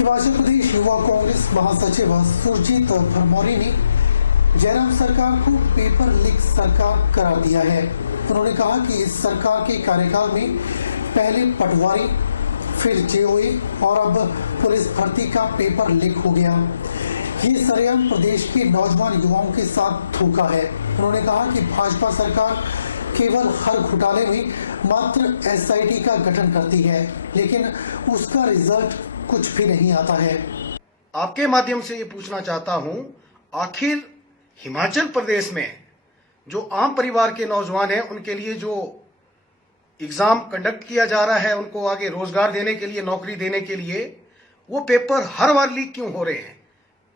हिमाचल प्रदेश युवा कांग्रेस महासचिव सुरजीत भरमौरी ने जयराम सरकार को पेपर लीक सरकार करार दिया है। उन्होंने कहा कि इस सरकार के कार्यकाल में पहले पटवारी, फिर जेओए और अब पुलिस भर्ती का पेपर लीक हो गया। ये सरेआम प्रदेश के नौजवान युवाओं के साथ धोखा है। उन्होंने कहा कि भाजपा सरकार केवल हर घोटाले में मात्र एसआईटी का गठन करती है, लेकिन उसका रिजल्ट कुछ भी नहीं आता है। आपके माध्यम से ये पूछना चाहता हूं, आखिर हिमाचल प्रदेश में जो आम परिवार के नौजवान हैं उनके लिए जो एग्जाम कंडक्ट किया जा रहा है, उनको आगे रोजगार देने के लिए, नौकरी देने के लिए, वो पेपर हर बार लीक क्यों हो रहे हैं?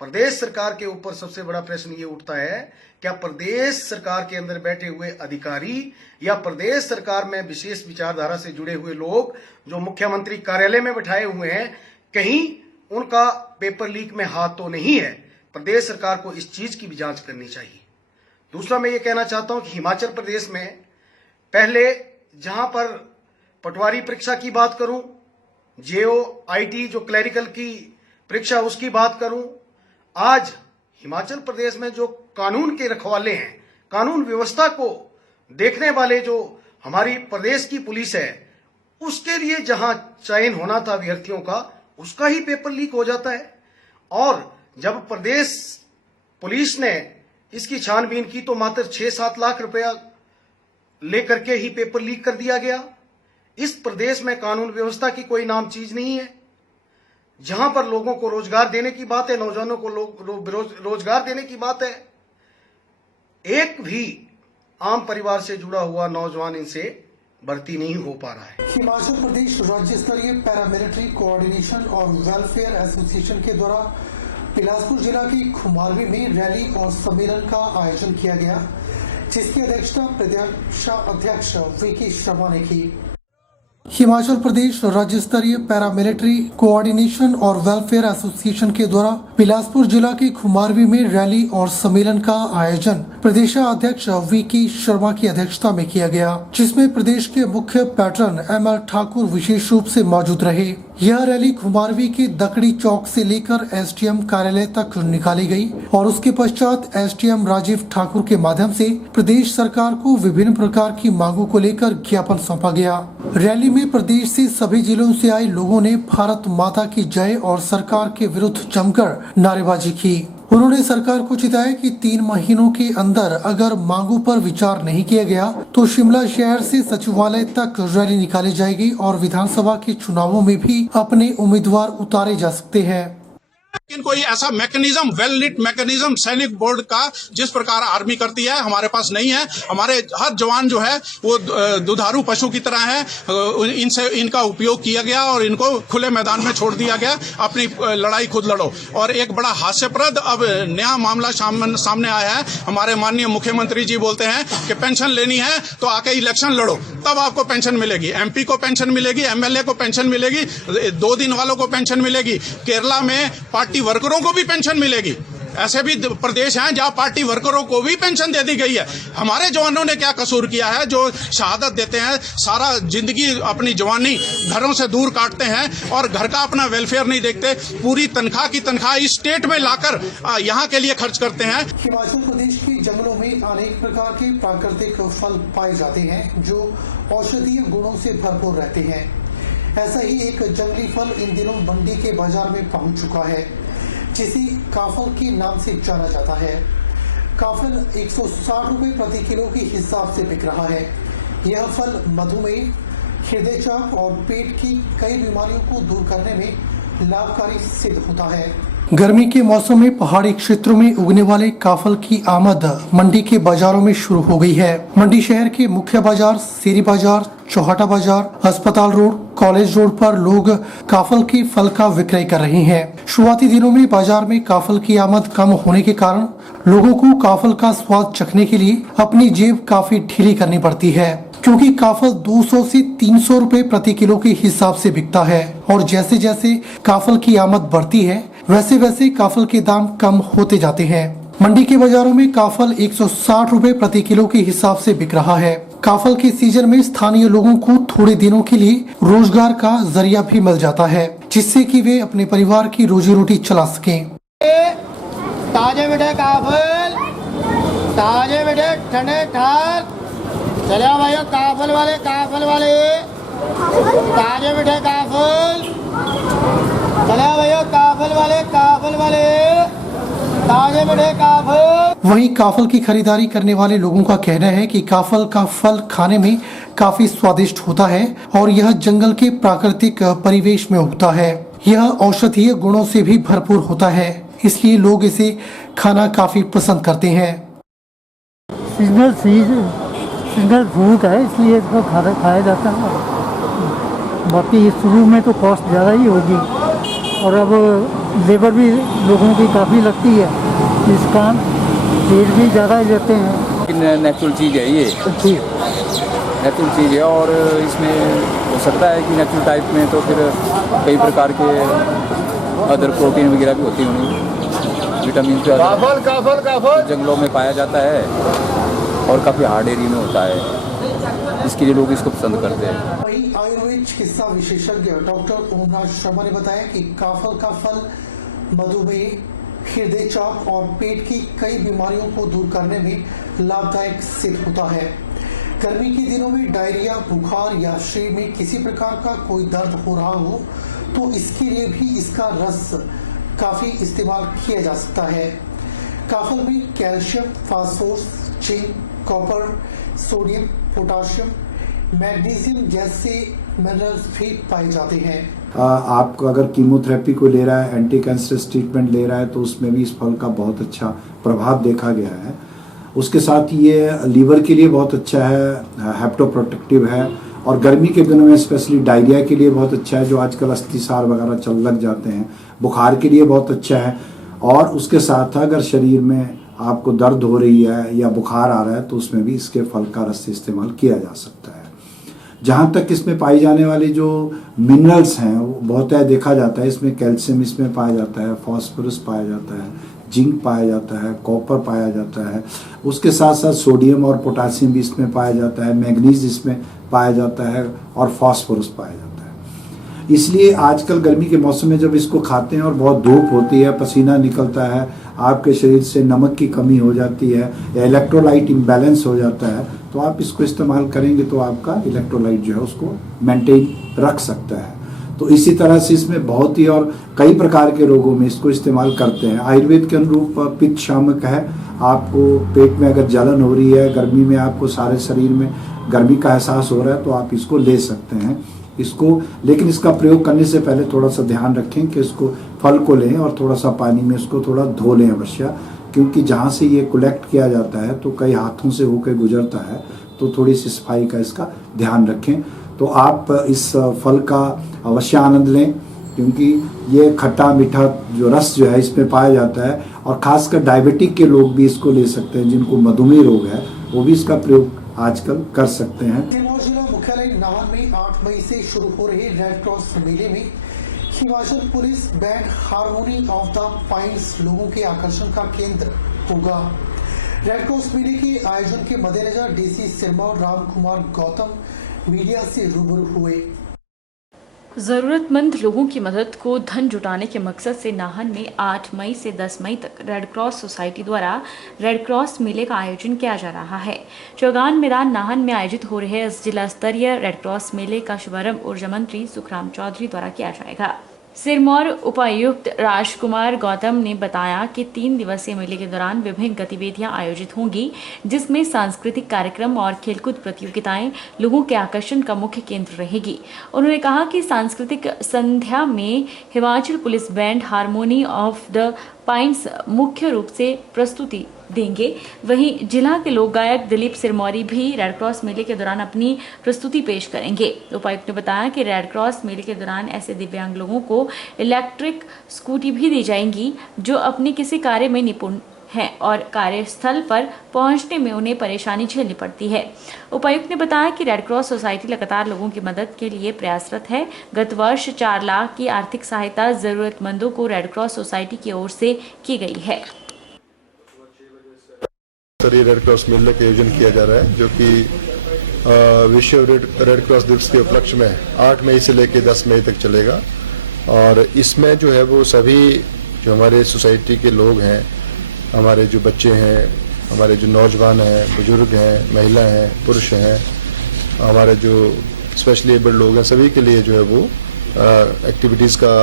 प्रदेश सरकार के ऊपर सबसे बड़ा प्रश्न ये उठता है, क्या प्रदेश सरकार के अंदर बैठे हुए अधिकारी या प्रदेश सरकार में विशेष विचारधारा से जुड़े हुए लोग जो मुख्यमंत्री कार्यालय में बैठाए हुए हैं, कहीं उनका पेपर लीक में हाथ तो नहीं है? प्रदेश सरकार को इस चीज की भी जांच करनी चाहिए। दूसरा, मैं ये कहना चाहता हूं कि हिमाचल प्रदेश में पहले जहां पर पटवारी परीक्षा की बात करूं, जेओ आईटी जो क्लरिकल की परीक्षा उसकी बात करूं, आज हिमाचल प्रदेश में जो कानून के रखवाले हैं, कानून व्यवस्था को देखने वाले जो हमारी प्रदेश की पुलिस है, उसके लिए जहां चयन होना था अभ्यर्थियों का, उसका ही पेपर लीक हो जाता है। और जब प्रदेश पुलिस ने इसकी छानबीन की तो मात्र 6-7 लाख रुपया लेकर के ही पेपर लीक कर दिया गया। इस प्रदेश में कानून व्यवस्था की कोई नाम चीज नहीं है। जहां पर लोगों को रोजगार देने की बात है, नौजवानों को रोजगार देने की बात है, एक भी आम परिवार से जुड़ा हुआ नौजवान इनसे भर्ती नहीं हो पा रहा है। हिमाचल प्रदेश राज्य स्तरीय पैरामिलिट्री कोऑर्डिनेशन और वेलफेयर एसोसिएशन के द्वारा बिलासपुर जिला की खुमारवी में रैली और सम्मेलन का आयोजन किया गया, जिसकी अध्यक्षता प्रदेश अध्यक्ष वीके शर्मा ने की। हिमाचल प्रदेश राज्य स्तरीय पैरामिलिट्री कोऑर्डिनेशन और वेलफेयर एसोसिएशन के द्वारा बिलासपुर जिला के खुमारवी में रैली और सम्मेलन का आयोजन प्रदेशाध्यक्ष वीके शर्मा की अध्यक्षता में किया गया, जिसमें प्रदेश के मुख्य पैट्रन एमएल ठाकुर विशेष रूप से मौजूद रहे। यह रैली खुमारवी के दकड़ी चौक से लेकर एसडीएम कार्यालय तक निकाली गई और उसके पश्चात एसडीएम राजीव ठाकुर के माध्यम से प्रदेश सरकार को विभिन्न प्रकार की मांगों को लेकर ज्ञापन सौंपा गया। रैली में प्रदेश से सभी जिलों से आए लोगों ने भारत माता की जय और सरकार के विरुद्ध जमकर नारेबाजी की। उन्होंने सरकार को चिताया कि 3 महीनों के अंदर अगर मांगों पर विचार नहीं किया गया तो शिमला शहर से सचिवालय तक रैली निकाली जाएगी और विधानसभा के चुनावों में भी अपने उम्मीदवार उतारे जा सकते हैं। लेकिन कोई ऐसा मैकेनिज्म, वेल लिट मैकेनिज्म सैनिक बोर्ड का जिस प्रकार आर्मी करती है, हमारे पास नहीं है। हमारे हर जवान जो है वो दुधारू पशु की तरह है। इनसे इनका उपयोग किया गया और इनको खुले मैदान में छोड़ दिया गया, अपनी लड़ाई खुद लड़ो। और एक बड़ा हास्यप्रद अब नया मामला सामने आया है। हमारे माननीय मुख्यमंत्री जी बोलते हैं कि पेंशन लेनी है तो आके इलेक्शन लड़ो, तब आपको पेंशन मिलेगी। एमपी को पेंशन मिलेगी, एमएलए को पेंशन मिलेगी, 2 दिन वालों को पेंशन मिलेगी। केरला में पार्टी वर्करों को भी पेंशन मिलेगी। ऐसे भी प्रदेश हैं जहां पार्टी वर्करों को भी पेंशन दे दी गई है। हमारे जवानों ने क्या कसूर किया है जो शहादत देते हैं, सारा जिंदगी अपनी जवानी घरों से दूर काटते हैं और घर का अपना वेलफेयर नहीं देखते, पूरी तनख्वाह की तनख्वाह इस स्टेट में लाकर यहाँ के लिए खर्च करते हैं। हिमाचल प्रदेश के जंगलों में अनेक प्रकार के प्राकृतिक फल पाए जाते हैं जो औषधीय गुणों से भरपूर रहते हैं। ऐसा ही एक जंगली फल इन दिनों मंडी के बाजार में पहुंच चुका है, जिसे काफल के नाम से जाना जाता है। काफल 160 रुपए प्रति किलो के हिसाब से बिक रहा है। यह फल मधुमेह, हृदय चाप और पेट की कई बीमारियों को दूर करने में लाभकारी सिद्ध होता है। गर्मी के मौसम में पहाड़ी क्षेत्रों में उगने वाले काफल की आमद मंडी के बाजारों में शुरू हो गई है। मंडी शहर के मुख्य बाजार, सेरी बाजार, चौहाटा बाजार, अस्पताल रोड, कॉलेज रोड पर लोग काफल के फल का विक्रय कर रहे हैं। शुरुआती दिनों में बाजार में काफल की आमद कम होने के कारण लोगों को काफल का स्वाद चखने के लिए अपनी जेब काफी ढीली करनी पड़ती है, क्योंकि काफल 200 से 300 रुपए प्रति किलो के हिसाब से बिकता है और जैसे जैसे काफल की आमद बढ़ती है वैसे वैसे काफल के दाम कम होते जाते हैं। मंडी के बाजारों में काफल 160 रुपए प्रति किलो के हिसाब से बिक रहा है। काफल के सीजन में स्थानीय लोगों को थोड़े दिनों के लिए रोजगार का जरिया भी मिल जाता है। जिससे कि वे अपने परिवार की रोजी रोटी चला सकें। ताजे मीठे काफल, ताजे मीठे ठंडे ठाल, चले आओ भाइयों काफल वाले ताजे मीठे काफल, चले आओ भैया काफल वाले ताजे मीठे काफल। वहीं काफल की खरीदारी करने वाले लोगों का कहना है कि काफल का फल खाने में काफी स्वादिष्ट होता है और यह जंगल के प्राकृतिक परिवेश में उगता है। यह औषधीय गुणों से भी भरपूर होता है, इसलिए लोग इसे खाना काफी पसंद करते हैं। सिंगल फ्रूट है, इसलिए इसको खाया जाता है। बाकी शुरू में तो कॉस्ट ज़्यादा ही होगी और अब लेबर भी लोगों की काफ़ी लगती है, इस काम तेल भी ज़्यादा ही लेते हैं। नेचुरल चीज़ है ये, नेचुरल चीज़ है और इसमें हो सकता है कि नेचुरल टाइप में तो फिर कई प्रकार के अदर प्रोटीन वगैरह भी होती होंगी, विटामिन काफल जंगलों में पाया जाता है और काफ़ी हार्ड एरिया में होता है, इसके लिए लोग इसको पसंद करते हैं। वहीं आयुर्वेद चिकित्सा विशेषज्ञ डॉक्टर ओमराज शर्मा ने बताया कि काफल का फल मधुमेह, हृदय चाप और पेट की कई बीमारियों को दूर करने में लाभदायक सिद्ध होता है। गर्मी के दिनों में डायरिया, बुखार या शरीर में किसी प्रकार का कोई दर्द हो रहा हो तो इसके लिए भी इसका रस काफी इस्तेमाल किया जा सकता है। काफल में calcium, phosphorus, zinc, copper, sodium, potassium, magnesium जैसे मिनरल्स भी पाए जाते हैं। आपको अगर कीमोथेरेपी को ले रहा है, एंटी कैंसरस ट्रीटमेंट ले रहा है तो उसमें भी इस फल का बहुत अच्छा प्रभाव देखा गया है। उसके साथ ये लीवर के लिए बहुत अच्छा है, हेप्टोप्रोटेक्टिव है और गर्मी के दिनों में स्पेशली डायरिया के लिए बहुत अच्छा है, जो आजकल अस्थि-सार वगैरह चल लग जाते हैं, बुखार के लिए बहुत अच्छा है। और उसके साथ अगर शरीर में आपको दर्द हो रही है या बुखार आ रहा है तो उसमें भी इसके फल का रस इस्तेमाल किया जा सकता है। जहाँ तक इसमें पाई जाने वाली जो मिनरल्स हैं वो बहुत है, देखा जाता है इसमें कैल्शियम इसमें पाया जाता है, फास्फोरस पाया जाता है, जिंक पाया जाता है, कॉपर पाया जाता है, उसके साथ साथ सोडियम और पोटासियम भी इसमें पाया जाता है, मैग्नीज इसमें पाया जाता है और फास्फोरस पाया जाता है। इसलिए आजकल गर्मी के मौसम में जब इसको खाते हैं और बहुत धूप होती है, पसीना निकलता है, आपके शरीर से नमक की कमी हो जाती है या इलेक्ट्रोलाइट इम्बैलेंस हो जाता है, तो आप इसको इस्तेमाल करेंगे तो आपका इलेक्ट्रोलाइट जो है उसको मेंटेन रख सकता है। तो इसी तरह से इसमें बहुत ही और कई प्रकार के रोगों में इसको इस्तेमाल करते हैं। आयुर्वेद के अनुरूप पित्त शामक है, आपको पेट में अगर जलन हो रही है, गर्मी में आपको सारे शरीर में गर्मी का एहसास हो रहा है तो आप इसको ले सकते हैं इसको। लेकिन इसका प्रयोग करने से पहले थोड़ा सा ध्यान रखें कि इसको फल को लें और थोड़ा सा पानी में इसको थोड़ा धो लें अवश्य, क्योंकि जहाँ से ये कलेक्ट किया जाता है तो कई हाथों से होकर गुजरता है, तो थोड़ी सी सफाई का इसका ध्यान रखें। तो आप इस फल का अवश्य आनंद लें, क्योंकि ये खट्टा मीठा जो रस जो है इसमें पाया जाता है और खासकर डायबिटिक के लोग भी इसको ले सकते हैं, जिनको मधुमेह रोग है वो भी इसका प्रयोग आजकल कर सकते हैं। सिरमौर जिला मुख्यालय नाहन में 8 मई से शुरू हो रहे रेड क्रॉस मेले में Himachal police band harmony of the pines लोगों के आकर्षण का केंद्र होगा। रेड क्रॉस मेले के आयोजन के मद्देनजर डीसी सिरमौर राम कुमार गौतम मीडिया से रूबरू हुए। जरूरतमंद लोगों की मदद को धन जुटाने के मकसद से नाहन में 8 मई से 10 मई तक रेड क्रॉस सोसाइटी द्वारा रेड क्रॉस मेले का आयोजन किया जा रहा है। चौगान मैदान नाहन में आयोजित हो रहे इस जिला स्तरीय रेड क्रॉस मेले का शुभारंभ ऊर्जा मंत्री सुखराम चौधरी द्वारा किया जाएगा। सिरमौर उपायुक्त राजकुमार गौतम ने बताया कि 3 दिवसीय मेले के दौरान विभिन्न गतिविधियां आयोजित होंगी, जिसमें सांस्कृतिक कार्यक्रम और खेलकूद प्रतियोगिताएं लोगों के आकर्षण का मुख्य केंद्र रहेगी। उन्होंने कहा कि सांस्कृतिक संध्या में Himachal police band harmony of the pines मुख्य रूप से प्रस्तुति देंगे। वहीं जिला के लोक गायक दिलीप सिरमौरी भी रेड क्रॉस मेले के दौरान अपनी प्रस्तुति पेश करेंगे। उपायुक्त ने बताया कि रेड क्रॉस मेले के दौरान ऐसे दिव्यांग लोगों को इलेक्ट्रिक स्कूटी भी दी जाएंगी जो अपने किसी कार्य में निपुण हैं और कार्यस्थल पर पहुंचने में उन्हें परेशानी झेलनी पड़ती है। उपायुक्त ने बताया कि रेड क्रॉस सोसाइटी लगातार लोगों की मदद के लिए प्रयासरत है। गत वर्ष 4 लाख की आर्थिक सहायता जरूरतमंदों को रेड क्रॉस सोसाइटी की ओर से की गई है। रेड क्रॉस मेले का आयोजन किया जा रहा है, जो कि विश्व रेड क्रॉस दिवस के उपलक्ष्य में 8 मई से लेकर 10 मई तक चलेगा। और इसमें जो है वो सभी जो हमारे सोसाइटी के लोग हैं, हमारे जो बच्चे हैं, हमारे जो नौजवान हैं, बुजुर्ग हैं, महिला हैं, पुरुष हैं, हमारे जो स्पेशली एबल्ड लोग हैं, सभी के लिए जो है वो एक्टिविटीज़ का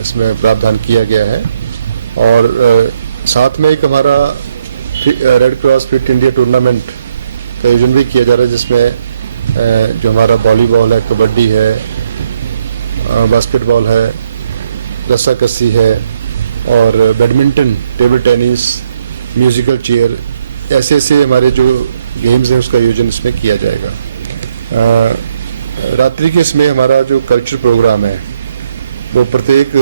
इसमें प्रावधान किया गया है। और साथ में एक हमारा red cross fit India tournament का आयोजन भी किया जा रहा है, जिसमें जो हमारा वॉलीबॉल है, कबड्डी है, बास्केटबॉल है, रस्साकसी है और badminton, table tennis, musical chair, ऐसे ऐसे हमारे जो गेम्स हैं उसका आयोजन इसमें किया जाएगा। रात्रि के इसमें हमारा जो कल्चर प्रोग्राम है वो प्रत्येक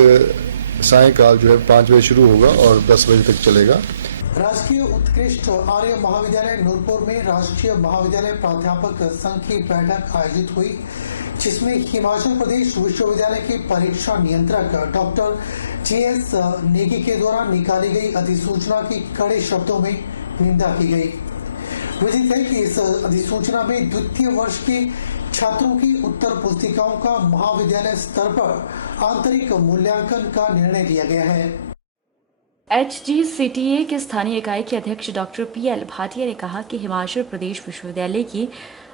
सायंकाल जो है 5 बजे शुरू होगा और 10 बजे तक चलेगा। राजकीय उत्कृष्ट आर्य महाविद्यालय नूरपुर में राष्ट्रीय महाविद्यालय प्राध्यापक संघ की बैठक आयोजित हुई, जिसमें हिमाचल प्रदेश विश्वविद्यालय के परीक्षा नियंत्रक डॉक्टर JS नेगी के द्वारा निकाली गई अधिसूचना की कड़े शब्दों में निंदा की गई। विदित है कि इस अधिसूचना में द्वितीय वर्ष के छात्रों की उत्तर पुस्तिकाओं का महाविद्यालय स्तर पर आंतरिक मूल्यांकन का निर्णय लिया गया है। HGCTA के स्थानीय इकाई के अध्यक्ष डॉक्टर PL भाटिया ने कहा कि हिमाचल प्रदेश विश्वविद्यालय की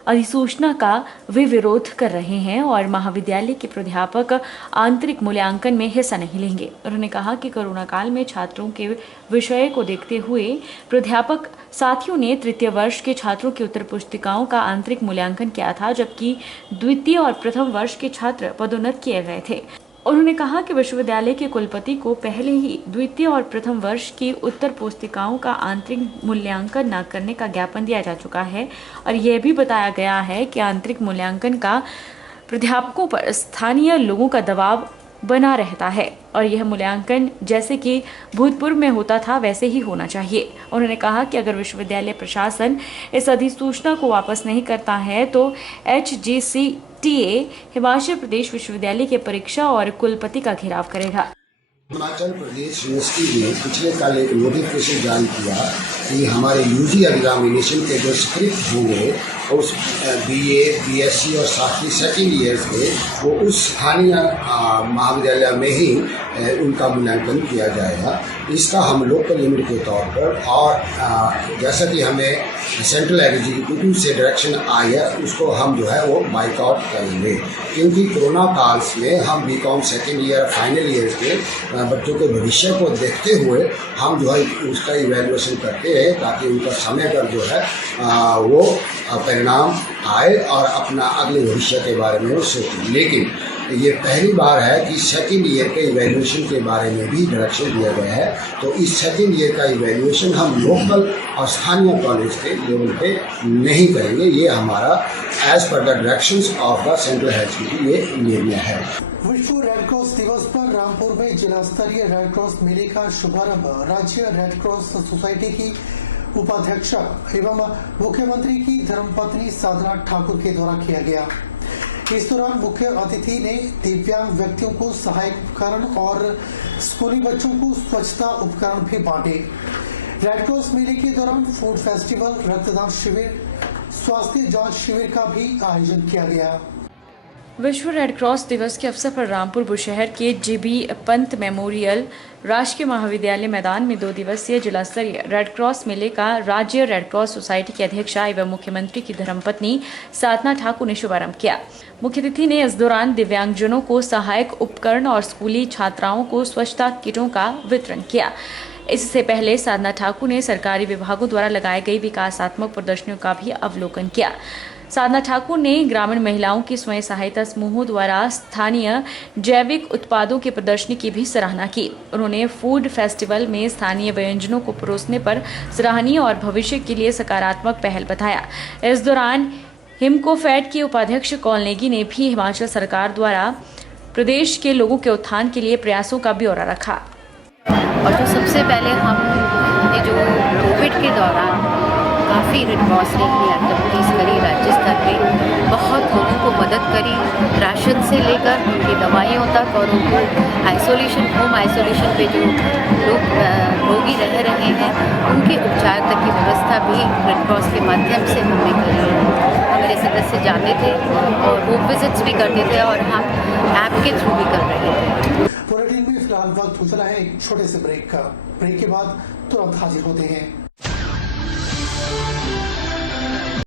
अधिसूचना का वे विरोध कर रहे हैं और महाविद्यालय के प्राध्यापक आंतरिक मूल्यांकन में हिस्सा नहीं लेंगे। उन्होंने कहा कि कोरोना काल में छात्रों के विषय को देखते हुए प्राध्यापक साथियों ने तृतीय वर्ष के छात्रों की उत्तर पुस्तिकाओं का आंतरिक मूल्यांकन किया था, जबकि द्वितीय और प्रथम वर्ष के छात्र पदोन्नत किए गए थे। उन्होंने कहा कि विश्वविद्यालय के कुलपति को पहले ही द्वितीय और प्रथम वर्ष की उत्तर पुस्तिकाओं का आंतरिक मूल्यांकन न करने का ज्ञापन दिया जा चुका है और यह भी बताया गया है कि आंतरिक मूल्यांकन का प्राध्यापकों पर स्थानीय लोगों का दबाव बना रहता है और यह मूल्यांकन जैसे कि भूतपूर्व में होता था वैसे ही होना चाहिए। उन्होंने कहा कि अगर विश्वविद्यालय प्रशासन इस अधिसूचना को वापस नहीं करता है तो HGCTA हिमाचल प्रदेश विश्वविद्यालय के परीक्षा और कुलपति का घेराव करेगा। हिमाचल प्रदेश यूनिवर्सिटी ने पिछले कल एक नोटिफिकेशन जारी किया कि हमारे यूजी एग्जामिनेशन के जो स्क्रिप्ट होंगे उस BA, BSc और साथ ही सेकेंड ईयर्स के वो उस स्थानीय महाविद्यालय में ही उनका मूल्यांकन किया जाएगा। इसका हम लोकल यूनिट के तौर पर और जैसा कि हमें सेंट्रल एग्जीक्यूटिव से डायरेक्शन आई है उसको हम जो है वो बाइकआउट करेंगे, क्योंकि कोरोना काल में हम BCom second year final year के बच्चों के भविष्य को देखते हुए हम जो है उसका इवैल्यूएशन करते हैं ताकि उनका समय पर जो है वो परिणाम आए और अपना अगले भविष्य के बारे में वो सोचें। लेकिन ये पहली बार है कि सेकेंड ईयर के इवैल्यूएशन के बारे में भी डायरेक्शन दिया गया है, तो इस सेकेंड ईयर का इवैल्यूएशन हम लोकल और स्थानीय कॉलेज के लेवल पे नहीं करेंगे। ये हमारा as per the directions of the central executive ये निर्णय है। विश्व रेड क्रॉस दिवस पर रामपुर में जिला स्तरीय रेड क्रॉस मेले का शुभारंभ राज्य रेड क्रॉस सोसाइटी की उपाध्यक्षा एवं मुख्यमंत्री की धर्मपत्नी साधना ठाकुर के द्वारा किया गया। इस दौरान मुख्य अतिथि ने दिव्यांग व्यक्तियों को सहायक उपकरण और स्कूली बच्चों को स्वच्छता उपकरण भी बांटे। रेड क्रॉस मेले के दौरान फूड फेस्टिवल, रक्तदान शिविर, स्वास्थ्य जांच शिविर का भी आयोजन किया गया। विश्व रेड क्रॉस दिवस के अवसर पर रामपुर बुशहर के GB पंत मेमोरियल राजकीय महाविद्यालय मैदान में 2 दिवसीय जिला स्तरीय रेड क्रॉस मेले का राज्य रेड क्रॉस सोसाइटी की अध्यक्षा एवं मुख्यमंत्री की धर्मपत्नी साधना ठाकुर ने शुभारंभ किया। मुख्य अतिथि ने इस दौरान दिव्यांगजनों को सहायक उपकरण और स्कूली छात्राओं को स्वच्छता किटों का वितरण किया। इससे पहले साधना ठाकुर ने सरकारी विभागों द्वारा लगाई गई विकासात्मक प्रदर्शनियों का भी अवलोकन किया। साधना ठाकुर ने ग्रामीण महिलाओं की स्वयं सहायता समूहों द्वारा स्थानीय जैविक उत्पादों की प्रदर्शनी की भी सराहना की। उन्होंने फूड फेस्टिवल में स्थानीय व्यंजनों को परोसने पर सराहनीय और भविष्य के लिए सकारात्मक पहल बताया। इस दौरान हिमकोफेड के उपाध्यक्ष कौल नेगी ने भी हिमाचल सरकार द्वारा प्रदेश के लोगों के उत्थान के लिए प्रयासों का ब्यौरा रखा। और जो सबसे पहले हमने जो कोविड के दौरान काफ़ी रेड क्रॉस ने एक्टिविटीज़ करी, राज्य स्तर पे बहुत लोगों को मदद करी, राशन से लेकर उनकी दवाइयों तक और उनको आइसोलेशन, होम आइसोलेशन पे जो लोग रोगी रह रहे हैं उनके उपचार तक की व्यवस्था भी रेड क्रॉस के माध्यम से हमने करी है। मेरे सदस्य जाते थे और होम विजिट्स भी करते थे और हम ऐप के थ्रू भी कर रहे थे। बुलेटिन में फिलहाल वक्त हो चला है एक छोटे से ब्रेक का। ब्रेक के बाद तुरंत हाजिर होते हैं।